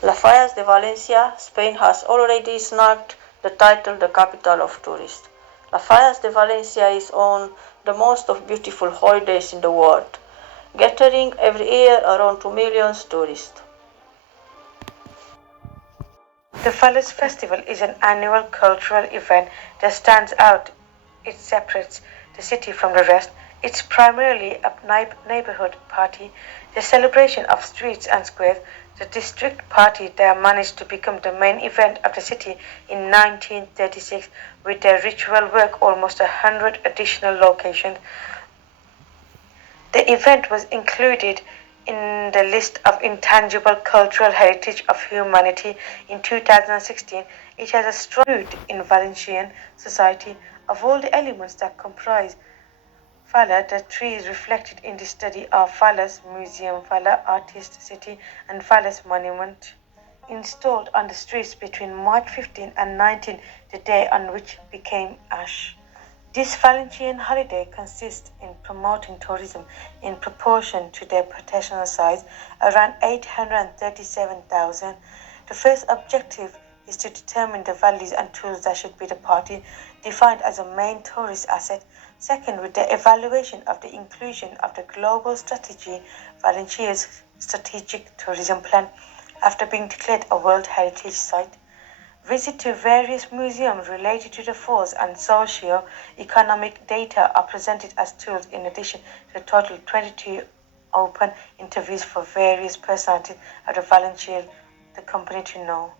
La Fallas de Valencia, Spain has already snagged the title the capital of tourists. La Fallas de Valencia is on the most of beautiful holidays in the world, gathering every year around 2 million tourists. The Fallas Festival is an annual cultural event that stands out. It separates the city from the rest. It's primarily a neighborhood party, the celebration of streets and squares. The district party there managed to become the main event of the city in 1936 with their ritual work almost 100 additional locations. The event was included in the list of intangible cultural heritage of humanity in 2016. It has a strong root in Valencian society. Of all the elements that comprise Falla, the three is reflected in the study of Fallas Museum, Falla Artist City, and Fallas Monument, installed on the streets between March 15 and 19, the day on which became ash. This Valencian holiday consists in promoting tourism in proportion to their potential size, around 837,000. The first objective is to determine the values and tools that should be the party, defined as a main tourist asset. Second, with the evaluation of the inclusion of the global strategy, Valencia's strategic tourism plan, after being declared a World Heritage Site. Visit to various museums related to the falls and socio-economic data are presented as tools in addition to a total 22 open interviews for various personalities of the Valencia the company to know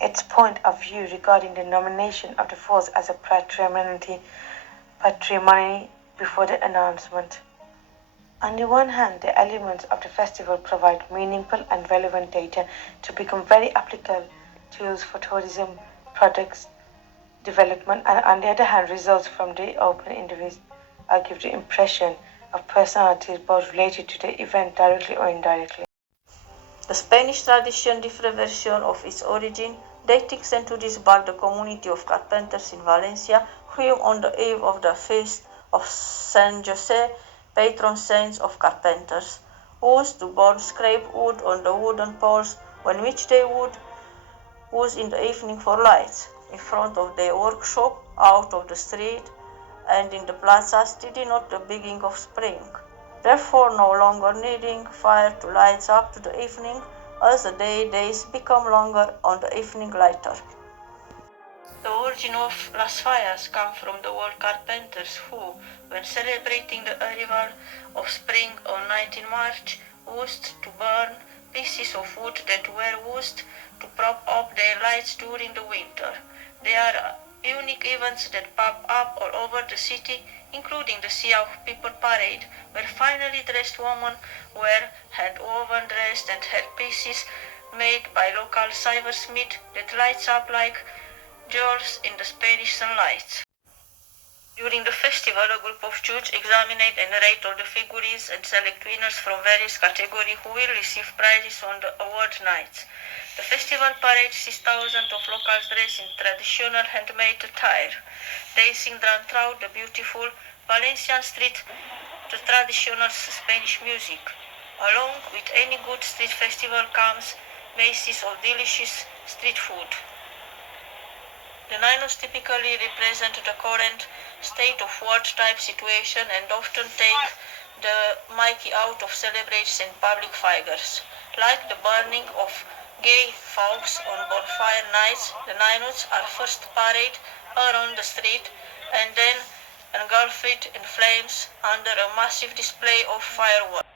its point of view regarding the nomination of the falls as a patrimony before the announcement. On the one hand, the elements of the festival provide meaningful and relevant data to become very applicable tools for tourism products development, and on the other hand, results from the open interviews are give the impression of personalities both related to the event directly or indirectly. The Spanish tradition differs version of its origin, dating centuries back the community of carpenters in Valencia, who on the eve of the feast of Saint Jose, patron saint of carpenters, used to burn scrap wood on the wooden poles, on which they would use in the evening for lights, in front of their workshop, out of the street, and in the plazas denote the beginning of spring, therefore no longer needing fire to light up to the evening, as the days become longer on the evening lighter. The origin of Las Fallas comes from the old carpenters who, when celebrating the arrival of spring on 19 March, used to burn pieces of wood that were used to prop up their lights during the winter. They are unique events that pop up all over the city, including the Sea of People parade, where finely dressed women wear hand-woven dresses and headpieces made by local silversmith that lights up like jewels in the Spanish sunlight. During the festival, a group of judges examine and rate all the figurines and select winners from various categories who will receive prizes on the award nights. The festival parade sees thousands of locals dressed in traditional handmade attire, dancing throughout the beautiful Valencian street to traditional Spanish music. Along with any good street festival comes masses of delicious street food. The ninos typically represent the current state of wartime situation and often take the mickey out of celebrations and public figures. Like the burning of gay folks on bonfire nights, the ninos are first paraded around the street and then engulfed in flames under a massive display of fireworks.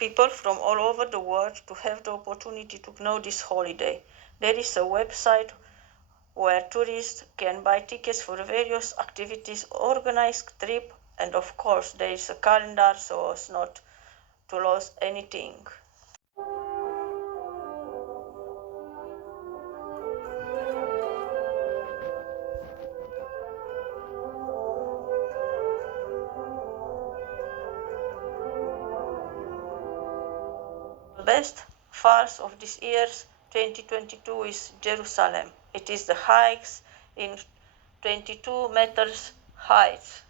People from all over the world to have the opportunity to know this holiday. There is a website where tourists can buy tickets for various activities, organize trip, and of course there is a calendar so as not to lose anything. The best falls of this year's 2022 is Jerusalem. It is the highest in 22 meters height.